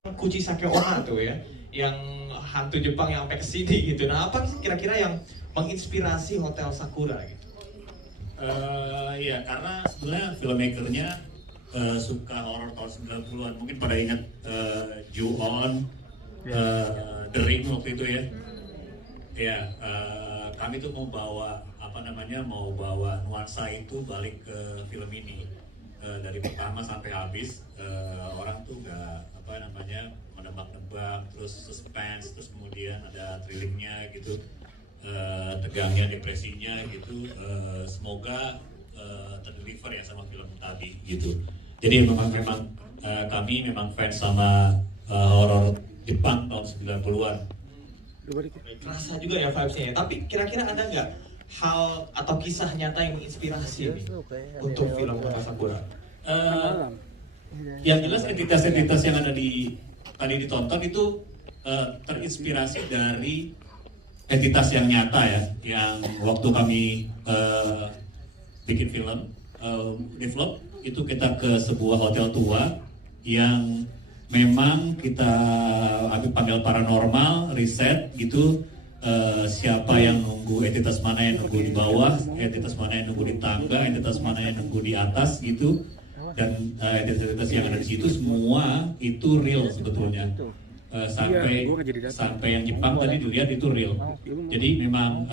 Kuchisake Onna tuh ya, yang hantu Jepang yang sampai kesini gitu. Nah, apa kira-kira yang menginspirasi Hotel Sakura gitu? Iya, karena sebenarnya filmmakernya suka horor tahun 90-an. Mungkin pada ingat Ju-on, The Ring waktu itu ya. Ya, kami tuh mau bawa mau bawa nuansa itu balik ke film ini. Dari pertama sampai habis, orang tuh nggak menebak-nebak, terus suspense, terus kemudian ada thrillingnya gitu. Tegangnya, depresinya gitu, semoga terdeliver ya sama film tadi gitu. Jadi memang kami memang fans sama horor Jepang tahun 90-an. Kerasa juga ya vibes-nya ya. Tapi kira-kira ada nggak hal atau kisah nyata yang menginspirasi nih untuk film Hotel Sakura? Yang jelas entitas-entitas yang ada tadi ditonton itu terinspirasi dari entitas yang nyata ya, yang waktu kami bikin film develop itu kita ke sebuah hotel tua yang memang kita panggil paranormal, riset gitu, siapa yang nunggu, entitas mana yang nunggu di bawah, entitas mana yang nunggu di tangga, entitas mana yang nunggu di atas gitu, dan entitas yang ada di situ semua itu real sebetulnya. Sampai yang Jepang tadi dilihat itu real. Jadi memang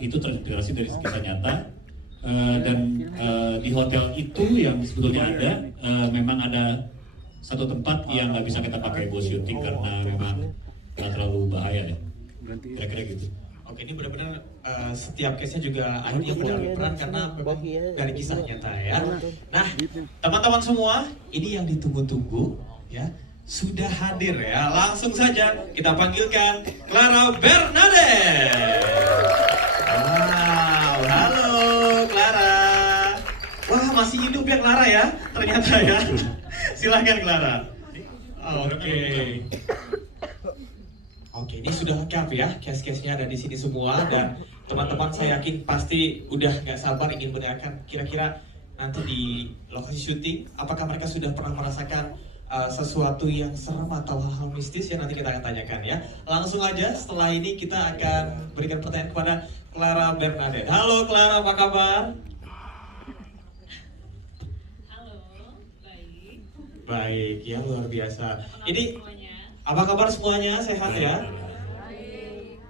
itu terinspirasi dari kisah nyata. Dan di hotel itu yang sebetulnya ada memang ada satu tempat yang nggak bisa kita pakai buat syuting karena memang terlalu bahaya ya. Kira-kira gitu. Oke, ini benar-benar setiap case-nya juga ada yang berperan karena memang dari kisah nyata ya. Nah, teman-teman semua, ini yang ditunggu-tunggu ya. Sudah hadir ya, langsung saja kita panggilkan Clara Bernadette. Wow, halo Clara. Wah, masih hidup ya Clara ya, ternyata ya. Silahkan Clara. Oke, ini sudah lengkap ya, case-case-nya ada di sini semua dan teman-teman saya yakin pasti udah nggak sabar ingin mendengarkan kira-kira nanti di lokasi syuting, apakah mereka sudah pernah merasakan sesuatu yang serem atau hal-hal mistis ya, nanti kita akan tanyakan ya. Langsung aja setelah ini kita akan berikan pertanyaan kepada Clara Bernadette. Halo Clara, apa kabar? Halo, baik. Baik, ya luar biasa. Ini Semuanya. apa kabar semuanya? Sehat ya? Baik.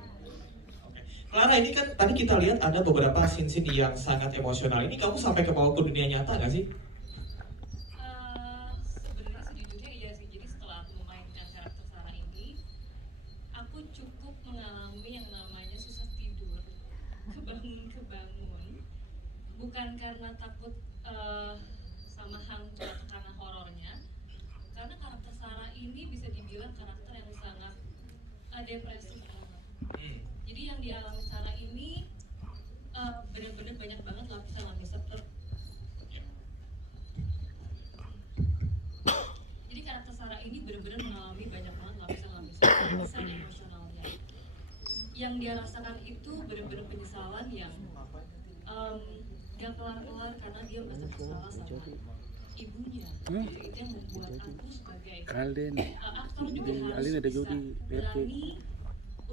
Oke. Clara, ini kan tadi kita lihat ada beberapa scene-scene yang sangat emosional. Ini kamu sampai ke bawah ke dunia nyata nggak sih? Sebenarnya sejujurnya iya sih. Jadi setelah aku memainkan karakter Sarah ini, aku cukup mengalami yang namanya susah tidur, kebangun. Bukan karena takut sama hantu atau karena horornya, karena karakter Sarah ini bisa dibilang karakter yang sangat depresif banget. Jadi yang dialami Sarah ini benar-benar banyak banget lapisan-lapisan. Jadi karakter Sarah ini benar-benar mengalami banyak banget lapisan emosionalnya. Yang dia rasakan itu benar-benar penyesalan yang gak kelar-kelar karena dia merasa bersalah sama ibunya. Jadi itu yang membuat aku sebagai aktor juga harus bisa berani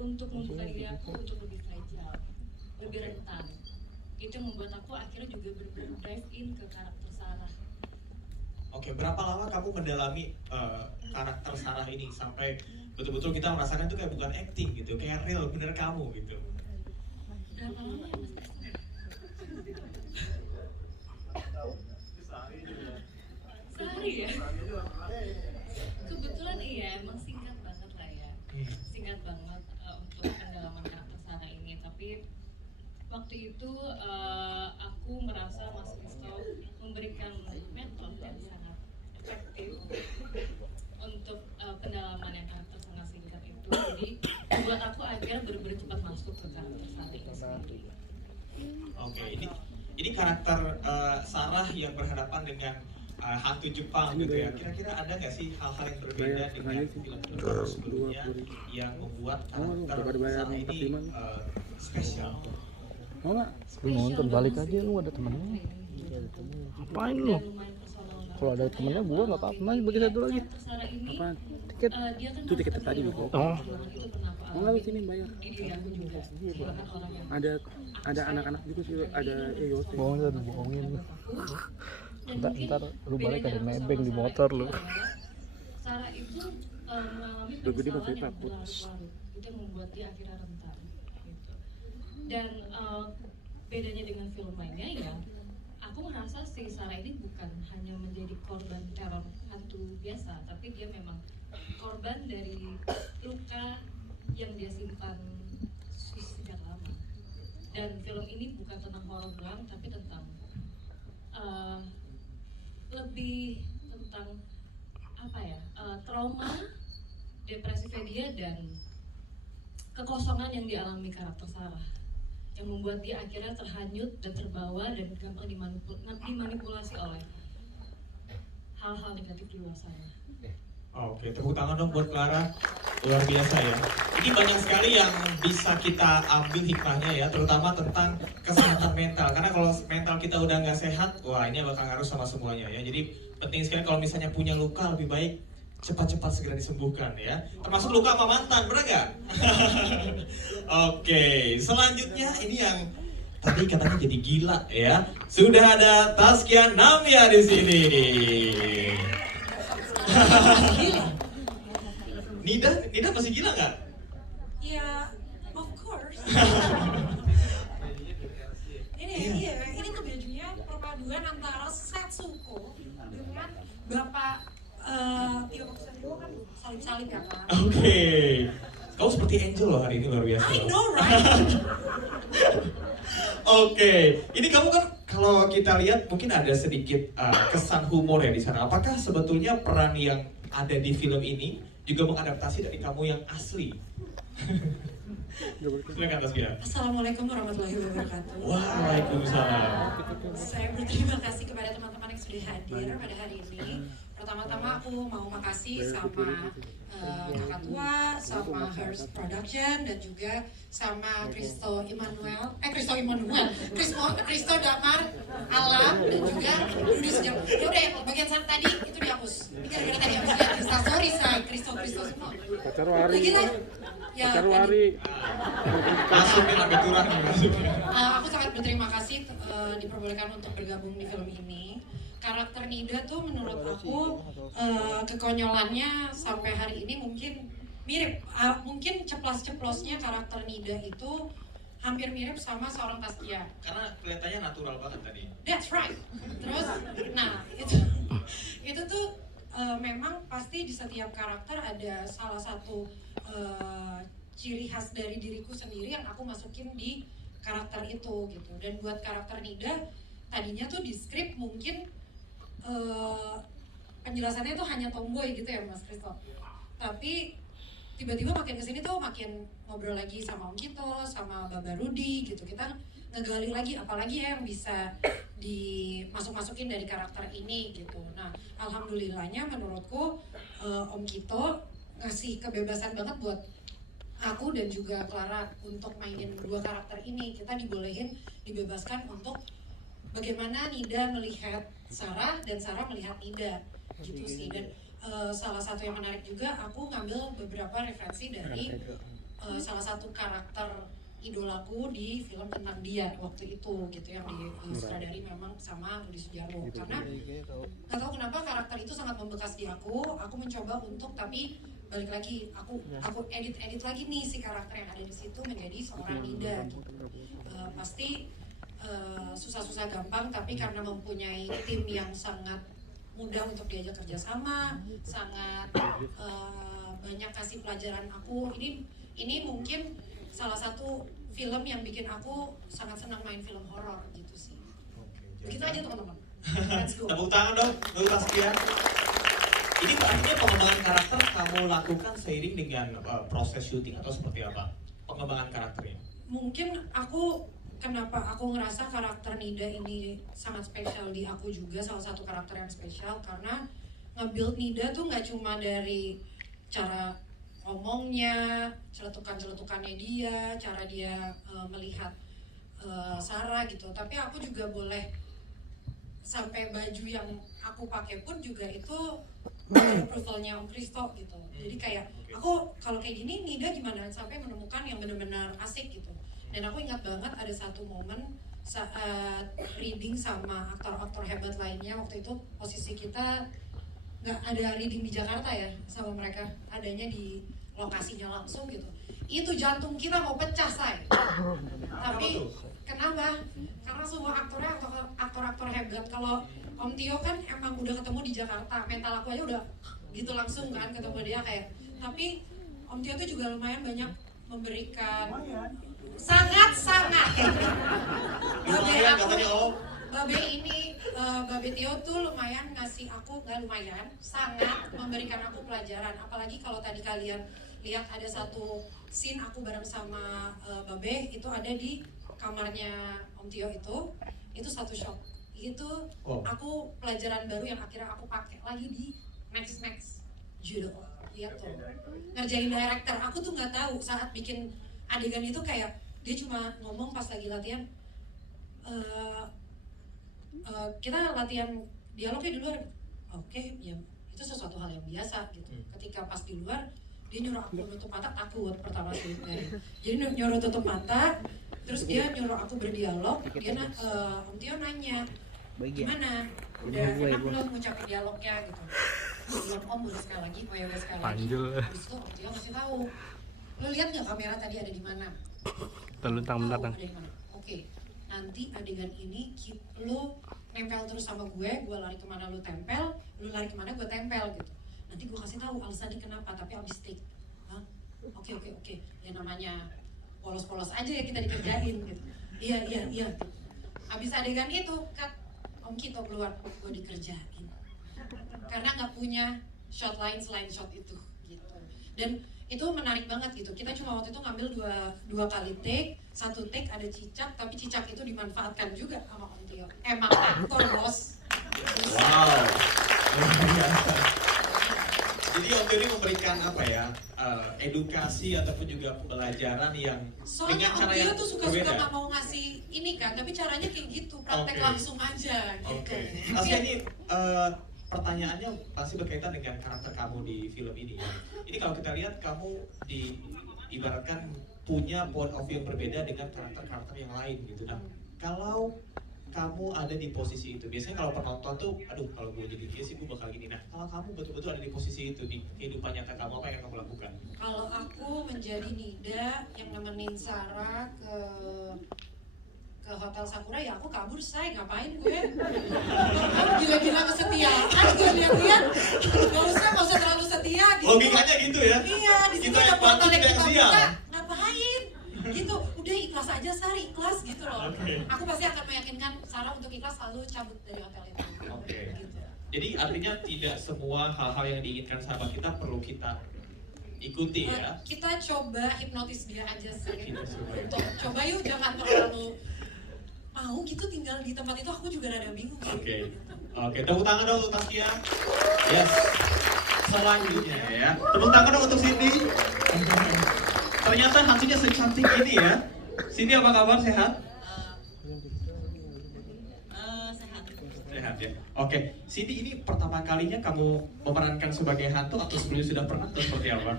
untuk membuka diri aku untuk lebih fragile, lebih rentan. Itu yang membuat aku akhirnya juga benar-benar dive in ke karakter Sarah. Oke, berapa lama kamu mendalami karakter Sarah ini sampai betul-betul kita merasakan itu kayak bukan acting gitu, kayak real, bener kamu gitu. Berapa lama ya Mas? Sehari ya? Kebetulan iya, emang singkat banget lah ya. Singkat banget untuk pendalaman karakter Sarah ini. Tapi waktu itu aku merasa Mas Risto memberikan metode yang sangat efektif untuk pendalaman yang karakter sangat singkat itu. Jadi buat aku akhirnya benar-benar cepat masuk ke karakter Sarah ini sendiri. Oke, ini karakter Sarah yang berhadapan dengan hantu Jepang gitu ya. Kira-kira ada nggak sih hal-hal yang berbeda dengan film-film sebelumnya yang membuat karakter Sarah ini spesial? Mau nggak? Lu nonton balik aja, lu ada temennya. Ngapain lu? Lumayan personal Kalau ada temennya gua nggak apa-apa, mas bagi satu lagi. Karakter Sarah ini, Apa tiket? dia kan Itu tiket tadi film. nih. Oh. Itu pernah aku Enggak alami lu sini bayar. di diri aku juga. Bahkan orang yang Ada anak-anak juga sih, ada EOT. Bohong ya, dibohongin. dan Ntar, mungkin ntar lu balik bedanya ada aku nebeng sama di Sarah motor itu lu. adalah, Sarah itu mengalami Udah gede penyesalan masih yang takut. berlarut-larut. Itu yang membuat dia akhirnya rentan gitu. Dan bedanya dengan film lainnya ya, aku merasa si Sarah ini bukan hanya menjadi korban teror hantu biasa, tapi dia memang korban dari luka yang dia simpan sejak lama. Dan film ini bukan tentang horor doang, tapi tentang lebih tentang apa ya, trauma, depresifnya dia, dan kekosongan yang dialami karakter Sarah yang membuat dia akhirnya terhanyut dan terbawa dan gampang dimanipulasi oleh hal-hal negatif di luar sana. Oke, tepuk tangan dong buat Clara. Luar biasa ya. Ini banyak sekali yang bisa kita ambil hikmahnya ya, terutama tentang kesehatan mental. Karena kalau mental kita udah nggak sehat, wah ini bakal ngaruh sama semuanya ya. Jadi penting sekali kalau misalnya punya luka, lebih baik cepat-cepat segera disembuhkan ya. Termasuk luka sama mantan, bener nggak? Oke, selanjutnya ini yang tadi katanya jadi gila ya. Sudah ada Taskia Namia di sini. Nida masih gila nggak? Ya, of course. Ini tuh bajunya perpaduan antara Setsuko dengan Bapak Tio Pakusadewo kan salib-salib ya kan? Oke. Kamu seperti Angel loh hari ini, luar biasa. I know, right? Oke, ini kamu kan kalau kita lihat mungkin ada sedikit kesan humor ya di sana. Apakah sebetulnya peran yang ada di film ini juga mengadaptasi dari kamu yang asli? Silakan Taskia. Assalamualaikum warahmatullahi wabarakatuh. Waalaikumsalam. Saya berterima kasih kepada teman-teman yang sudah hadir pada hari ini. Pertama-tama aku mau makasih sama kakak tua, sama Hearst Production, dan juga sama Kristo Damar Alam, dan juga Rudi Sejam. Ya udah, bagian sana tadi itu dihapus. Ini gara-gara tadi habis lihat Insta story saya Kristo semua. Pacar Wari. Lagi lah. Ya, Pacar tadi. Wari. Masukin sampai turun nih masuknya. Aku sangat berterima kasih diperbolehkan untuk bergabung di film ini. Karakter Nida tuh menurut aku kekonyolannya sampai hari ini mungkin mirip, mungkin ceplos-ceplosnya karakter Nida itu hampir mirip sama seorang Taskia. Karena kelihatannya natural banget tadi. That's right. Terus, nah itu tuh memang pasti di setiap karakter ada salah satu ciri khas dari diriku sendiri yang aku masukin di karakter itu gitu. Dan buat karakter Nida tadinya tuh di skrip mungkin penjelasannya tuh hanya tomboy gitu ya Mas Kristo. Tapi tiba-tiba makin kesini tuh makin ngobrol lagi sama Om Kito, sama Baba Rudi gitu. Kita ngegali lagi apalagi ya yang bisa dimasuk-masukin dari karakter ini gitu. Nah, alhamdulillahnya menurutku Om Kito ngasih kebebasan banget buat aku dan juga Clara untuk mainin dua karakter ini. Kita dibebaskan untuk bagaimana Nida melihat Sarah dan Sarah melihat Nida gitu sih. Dan salah satu yang menarik juga aku ngambil beberapa referensi dari salah satu karakter idolaku di film tentang dia waktu itu gitu yang disutradari memang sama Rudi Sudjarwo. Karena nggak tahu kenapa karakter itu sangat membekas di aku mencoba untuk, tapi balik lagi aku edit lagi nih si karakter yang ada di situ menjadi seorang Nida gitu. Pasti susah-susah gampang, tapi karena mempunyai tim yang sangat mudah untuk diajak kerjasama, sangat banyak kasih pelajaran aku. Ini mungkin salah satu film yang bikin aku sangat senang main film horor gitu sih. Begitu aja teman-teman. Let's go. Tepuk tangan dong untuk Taskia. Ini artinya pengembangan karakter kamu lakukan seiring dengan proses syuting atau seperti apa? Pengembangan karakternya? Mungkin kenapa aku ngerasa karakter Nida ini sangat spesial di aku juga, salah satu karakter yang spesial karena nge-build Nida tuh nggak cuma dari cara ngomongnya, celetukannya dia, cara dia melihat Sarah gitu, tapi aku juga boleh sampai baju yang aku pakai pun juga itu ada approvalnya Om Kristo gitu. Jadi kayak aku kalau kayak gini Nida gimana, sampai menemukan yang benar-benar asik gitu. Dan aku ingat banget ada satu momen saat reading sama aktor-aktor hebat lainnya. Waktu itu posisi kita nggak ada reading di Jakarta ya sama mereka, adanya di lokasinya langsung gitu. Itu jantung kita mau pecah, say. Tapi kenapa? Karena semua aktornya aktor-aktor hebat. Kalau Om Tio kan emang udah ketemu di Jakarta, mental aku aja udah gitu langsung kan ketemu dia kayak. Tapi Om Tio tuh juga lumayan banyak memberikan sangat-sangat. Lumayan katanya Om. Babe Tio tuh lumayan ngasih aku, nggak lumayan, sangat memberikan aku pelajaran. Apalagi kalau tadi kalian lihat ada satu scene aku bareng sama Babe, itu ada di kamarnya Om Tio itu satu shot. Itu aku pelajaran baru yang akhirnya aku pakai lagi di Next judul. Lihat tuh, ngerjain director. Aku tuh nggak tahu saat bikin adegan itu kayak dia cuma ngomong pas lagi latihan. Kita latihan dialognya di luar, oke, ya itu sesuatu hal yang biasa gitu. Ketika pas di luar, dia nyuruh aku nutup mata, takut pertama sih dari. Jadi nyuruh tutup mata, terus dia nyuruh aku berdialog. Dia Om Tio nanya, gimana? Udah enak belum ngucapin dialognya gitu? Belum Om, udah sekali lagi, oh ya udah sekali lagi. Terus tuh Om Tio ngasih tahu, lo lihat nggak kamera tadi ada di mana? Terluntang mendatang. Oke, nanti adegan ini lo nempel terus sama gue lari kemana lo tempel, lo lari kemana gue tempel gitu. Nanti gue kasih tahu alasannya kenapa, tapi abis take. Oke. Ya namanya polos-polos aja ya kita dikerjain gitu. Iya. Abis adegan itu kan Om Kito keluar, gue dikerjain. Karena nggak punya shot lain selain shot itu gitu. Dan itu menarik banget gitu. Kita cuma waktu itu ngambil dua kali take, satu take ada cicak, tapi cicak itu dimanfaatkan juga sama Om Tio. Emang aktor bos. Wow. Jadi Om Tio ini memberikan apa ya, edukasi ataupun juga pembelajaran yang Soalnya dengan Om cara Tio yang tuh suka-suka berbeda. nggak mau ngasih ini kan, tapi caranya kayak gitu, praktek Oke. langsung aja gitu. Oke. Tasya, ini pertanyaannya pasti berkaitan dengan karakter kamu di film ini ya. Ini kalau kita lihat kamu diibaratkan punya point of view yang berbeda dengan karakter-karakter yang lain gitu. Nah, kalau kamu ada di posisi itu, biasanya kalau penonton tuh, aduh kalau gue jadi dia sih gue bakal gini. Nah, kalau kamu betul-betul ada di posisi itu di kehidupan nyata kamu, apa yang kamu lakukan? Kalau aku menjadi Nida yang nemenin Sarah ke Hotel Sakura, ya aku kabur, say, ngapain gue? Gila-gila kesetiaan, gue lihat-lihat, gak usah terlalu setia gitu. Logikanya gitu ya? Iya, di situ Kita ada yang bantu, foto yang kita yang kita sial. buka, ngapain? Gitu, udah ikhlas aja Sari, ikhlas gitu loh. Oke. Aku pasti akan meyakinkan Sarah untuk ikhlas, lalu cabut dari hotel itu. Oke. Gitu. Jadi artinya tidak semua hal-hal yang diinginkan sahabat kita perlu kita ikuti ya. Kita coba hipnotis dia aja sih. Kita coba. Untuk coba yuk, jangan terlalu mau gitu tinggal di tempat itu, aku juga rada bingung sih. Oke, tepuk tangan dong untuk Tasya. Yes. Selanjutnya ya, tepuk tangan dong untuk Cindy. Ternyata hantunya secantik ini ya. Cindy apa kabar, sehat? Sehat. Sehat ya. Oke, Cindy, ini pertama kalinya kamu memerankan sebagai hantu atau sebelumnya sudah pernah atau seperti apa?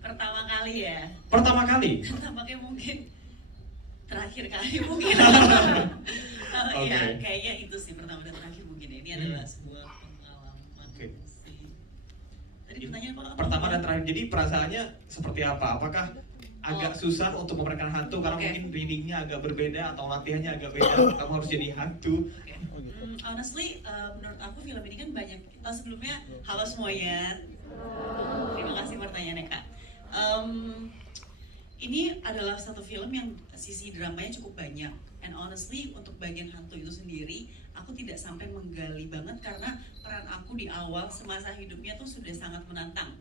Pertama kali ya. Pertama kali? Tampaknya mungkin terakhir kali mungkin. Oke. Ya, kayaknya itu sih pertama dan terakhir mungkin. Ini adalah sebuah pengalaman Oke. sih. Tadi pertanyaan apa? Pertama dan terakhir, jadi perasaannya seperti apa? Apakah agak susah untuk memerankan hantu karena Oke. mungkin readingnya agak berbeda atau latihannya agak beda? Kamu harus jadi hantu. Oke. Honestly, menurut aku film ini kan banyak. Sebelumnya, halo semuanya. Terima kasih pertanyaannya Kak. Ini adalah satu film yang sisi dramanya cukup banyak. And honestly, untuk bagian hantu itu sendiri, aku tidak sampai menggali banget karena peran aku di awal semasa hidupnya tuh sudah sangat menantang.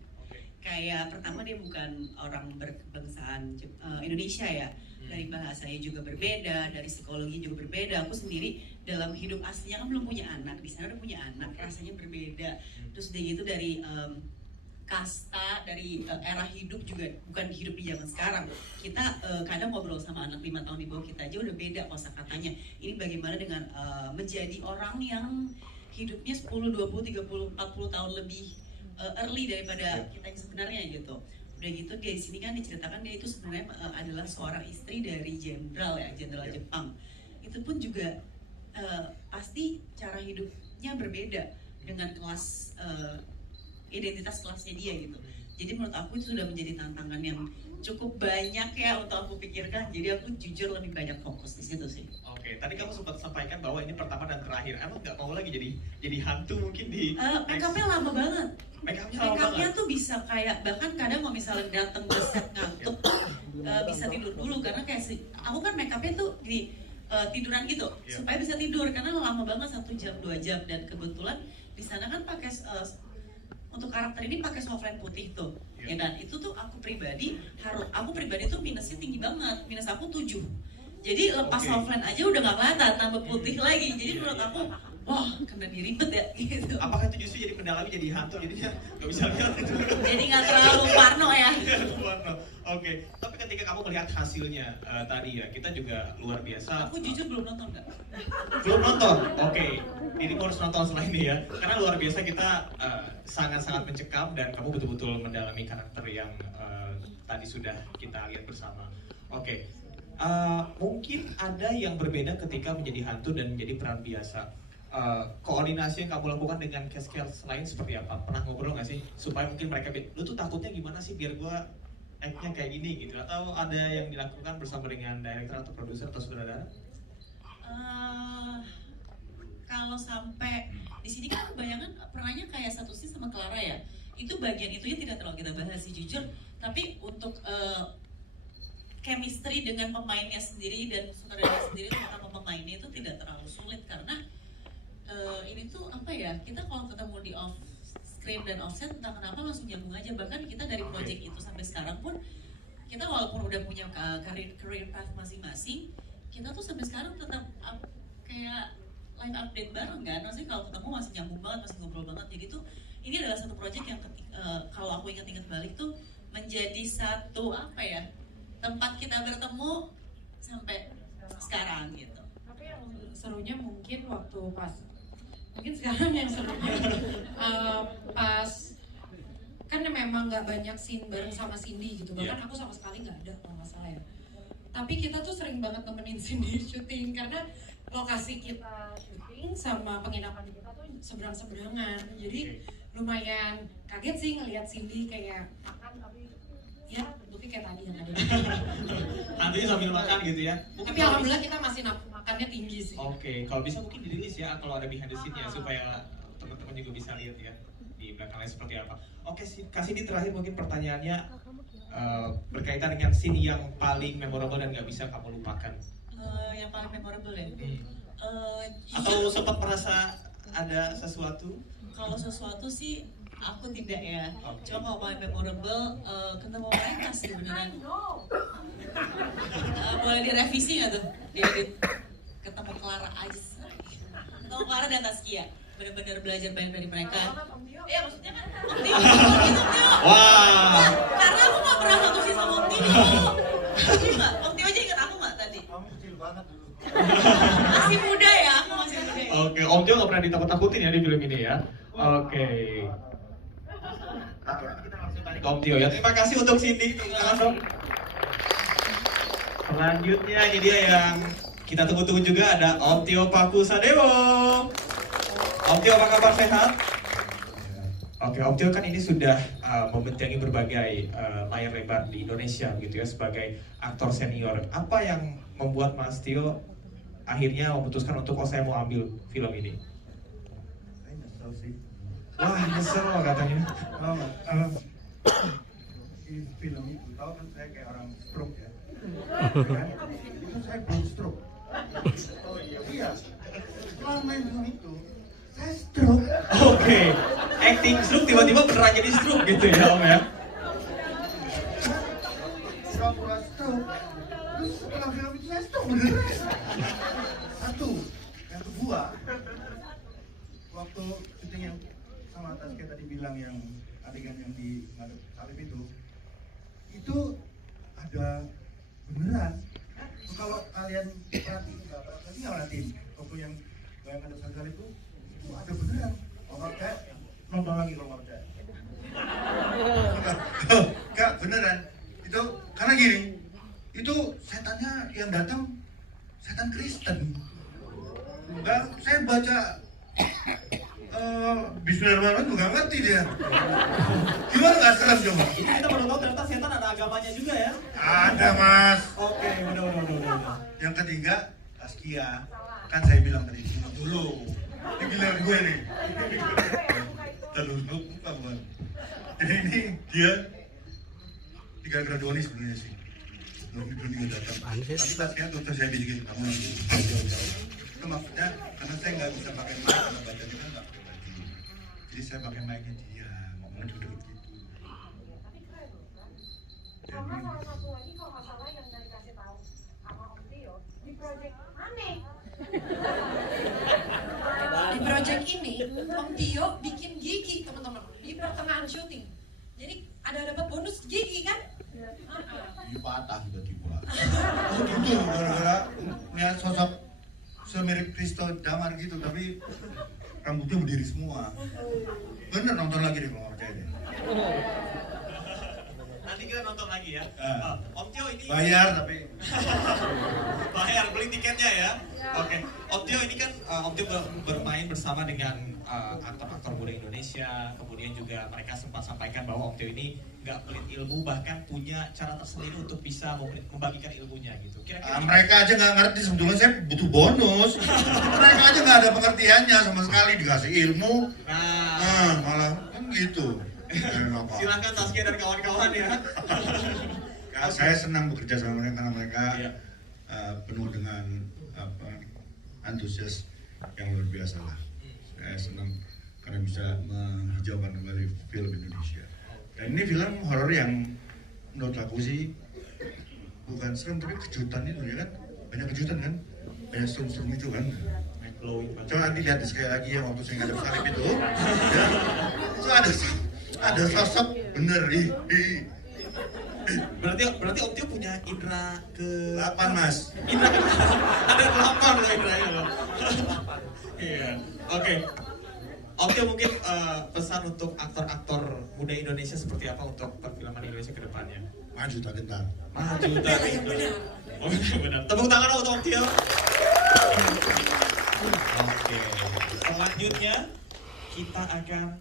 Kayak pertama dia bukan orang berkebangsaan Indonesia ya, dari bahasanya juga berbeda, dari psikologi juga berbeda. Aku sendiri dalam hidup aslinya kan belum punya anak, di sana udah punya anak, rasanya berbeda. Terus dia gitu dari kasta, dari era hidup juga bukan hidup di zaman sekarang. Kita kadang ngobrol sama anak 5 tahun di bawah kita aja udah beda kosakatanya. Ini bagaimana dengan menjadi orang yang hidupnya 10, 20, 30, 40 tahun lebih early daripada kita yang sebenarnya gitu. Udah gitu di sini kan diceritakan dia itu sebenarnya adalah seorang istri dari jenderal Jepang. Itu pun juga pasti cara hidupnya berbeda dengan kelas identitas kelasnya dia gitu. Jadi menurut aku itu sudah menjadi tantangan yang cukup banyak ya untuk aku pikirkan. Jadi aku jujur lebih banyak fokus di situ sih. Oke, tadi kamu sempat sampaikan bahwa ini pertama dan terakhir. Emang nggak mau lagi jadi hantu mungkin di Make upnya lama banget. Make upnya Make lama upnya banget. tuh bisa kayak bahkan kadang kalau misalnya datang ke set ngantuk bisa tidur dulu karena kayak aku kan make upnya tuh di tiduran gitu supaya bisa tidur karena lama banget 1 jam 2 jam dan kebetulan di sana kan pakai untuk karakter ini pakai softline putih tuh ya dan itu tuh aku pribadi tuh minusnya tinggi banget, minus aku 7. Jadi lepas softline aja udah nggak kelihatan, tambah putih lagi. Jadi menurut aku wah kena diribet ya gitu. Apakah itu justru jadi pendalami jadi hantu jadinya nggak bisa lihat itu? Jadi nggak terlalu parno ya. Oke, tapi ketika kamu melihat hasilnya tadi ya, kita juga luar biasa. Aku jujur belum nonton nggak? Belum nonton? Oke, ini harus nonton setelah ini ya. Karena luar biasa kita sangat-sangat mencekam dan kamu betul-betul mendalami karakter yang tadi sudah kita lihat bersama. Oke, mungkin ada yang berbeda ketika menjadi hantu dan menjadi peran biasa. Koordinasi yang kamu lakukan dengan cast lain seperti apa? Pernah ngobrol nggak sih? Supaya mungkin mereka, lu tuh takutnya gimana sih biar gua act-nya kayak gini gitu? Atau ada yang dilakukan bersama dengan director atau produser atau saudara? Kalau sampai di sini kan kebanyakan perannya kayak satu scene sama Clara ya. Itu bagian itunya tidak terlalu kita bahas sih jujur. Tapi untuk chemistry dengan pemainnya sendiri dan sutradara sendiri terutama pemainnya itu tidak terlalu sulit karena ini tuh apa ya, kita kalau ketemu di off screen dan offset entah kenapa langsung nyambung aja. Bahkan kita dari project itu sampai sekarang pun kita walaupun udah punya career path masing-masing, kita tuh sampai sekarang tetap kayak live update bareng kan. Maksudnya kalau ketemu masih nyambung banget, masih ngobrol banget. Jadi tuh ini adalah satu project yang kalau aku ingat-ingat balik tuh menjadi satu apa ya, tempat kita bertemu sampai sekarang gitu. Tapi yang serunya mungkin waktu mungkin sekarang yang serunya pas kan memang nggak banyak scene bareng sama Cindy gitu, bahkan aku sama sekali nggak ada kalau nggak salah ya. Tapi kita tuh sering banget nemenin Cindy syuting karena lokasi kita syuting sama penginapan kita tuh seberang-seberangan, jadi lumayan kaget sih ngelihat Cindy kayak makan tapi ya bentuknya kayak tadi yang ada. Nantinya sambil makan gitu ya. Tapi alhamdulillah kita masih nafsu makannya tinggi sih. Oke, kalau bisa mungkin dirilis ya kalau ada behind the scene ya supaya teman-teman juga bisa lihat ya di belakangnya seperti apa. Oke, kasih di terakhir mungkin pertanyaannya berkaitan dengan scene yang paling memorable dan nggak bisa kamu lupakan. Yang paling memorable ya. Atau sempat merasa ada sesuatu? Kalau sesuatu sih aku tidak ya. Cuma kalau paling memorable ketemu mereka sih beneran. Boleh direvisi nggak tuh? Diedit. Ketemu Clara aja. Ketemu Clara dan Taskia. Bener-bener belajar banyak dari mereka. Iya maksudnya kan Om Tio. Wah. Karena aku nggak pernah satu sih sama Om Tio. Om Tio aja ingat aku nggak tadi? Kamu kecil banget dulu. Masih muda ya, aku masih muda ya. Oke, Om Tio nggak pernah ditakut-takutin ya di film ini ya. Oke. Kita langsung tanya ke Om Tio ya. Terima kasih untuk Cindy. Tangan dong. Selanjutnya ini dia yang kita tunggu-tunggu juga, ada Om Tio Pakusadewo. Om Tio apa kabar, sehat? Oke, Om Tio kan ini sudah membentengi berbagai layar lebar di Indonesia gitu ya sebagai aktor senior. Apa yang membuat Mas Tio akhirnya memutuskan untuk saya mau ambil film ini? Saya nyesel sih. Wah, nyesel loh katanya. Di film itu, tahu kan saya kayak orang stroke ya. Kan? Itu saya belum stroke. Oh iya. Setelah main film itu, saya stroke. Oke, acting stroke tiba-tiba beneran jadi stroke gitu ya Om ya? Pura-pura stroke. Terus setelah film itu saya stroke beneran. Satu. Yang kedua, waktu syuting yang sama Taskia tadi bilang yang adegan yang di ngadep salib itu ada beneran. Kalau kalian perhatiin, nggak perhatiin waktu yang ngadep salib itu ada beneran. Kalau kayak nonton lagi kalau nggak percaya. Enggak beneran. Itu karena gini, itu setannya yang datang setan Kristen. Enggak, saya baca Bismillahirrahmanirrahim juga nggak ngerti dia. Gimana nggak serem coba? Ini kita baru tahu ternyata setan ada agamanya juga ya. Ada mas. Oke, udah. Yang ketiga, Taskia. Kan saya bilang tadi, tunggu dulu. Ini giliran gue nih. Terus buka bukan. Jadi ini dia gara-gara Doni sebenarnya sih. Doni nggak datang. Tapi Taskia dokter saya bikin kamu nanti jauh-jauh. Itu maksudnya karena saya nggak bisa pakai mic karena bacanya kan nggak pakai baju. Jadi saya pakai mic-nya dia ngomong duduk gitu. Sama salah satu lagi kalau nggak salah yang dari kasih tahu sama Om Tio di project aneh. Di project ini Om Tio bikin gigi teman-teman di pertengahan syuting. Jadi ada dapat bonus gigi kan? Ini patah tiba-tiba. Oh gitu, gara-gara lihat sosok semirip Kristo Damar gitu, tapi rambutnya berdiri semua. Bener, nonton lagi deh kalau nggak percaya deh. Nanti kita nonton lagi ya. Om Tio ini Bayar tapi bayar beli tiketnya ya. Oke. Om Tio ini kan Om Tio bermain bersama dengan aktor-aktor muda Indonesia. Kemudian juga mereka sempat sampaikan bahwa Om Tio ini nggak pelit ilmu, bahkan punya cara tersendiri untuk bisa membagikan ilmunya gitu. Kira-kira mereka aja nggak ngerti, sebetulnya saya butuh bonus. Mereka aja nggak ada pengertiannya sama sekali, dikasih ilmu. Nah, malah kan gitu. Silakan Taskia dan kawan-kawan ya. Saya senang bekerja sama mereka karena mereka Iya. penuh dengan antusias yang luar biasa lah. Saya senang karena bisa menghijaukan kembali film Indonesia. Dan ini film horor yang menurut aku sih bukan serem tapi kejutan itu ya kan, banyak kejutan kan, banyak serem-serem itu kan. Coba nanti lihat sekali lagi yang waktu saya ngadep salib itu, ya, itu ada sosok bener Berarti Om Tio punya indra ke 8 mas. Indra ke ada 8 loh indranya loh. Iya. Oke. Om Tio mungkin pesan untuk aktor-aktor muda Indonesia seperti apa untuk perfilman Indonesia ke depannya? Maju tak gentar. Maju tak gentar. Oh benar. Tepuk tangan untuk Om Tio. Oke. Selanjutnya kita akan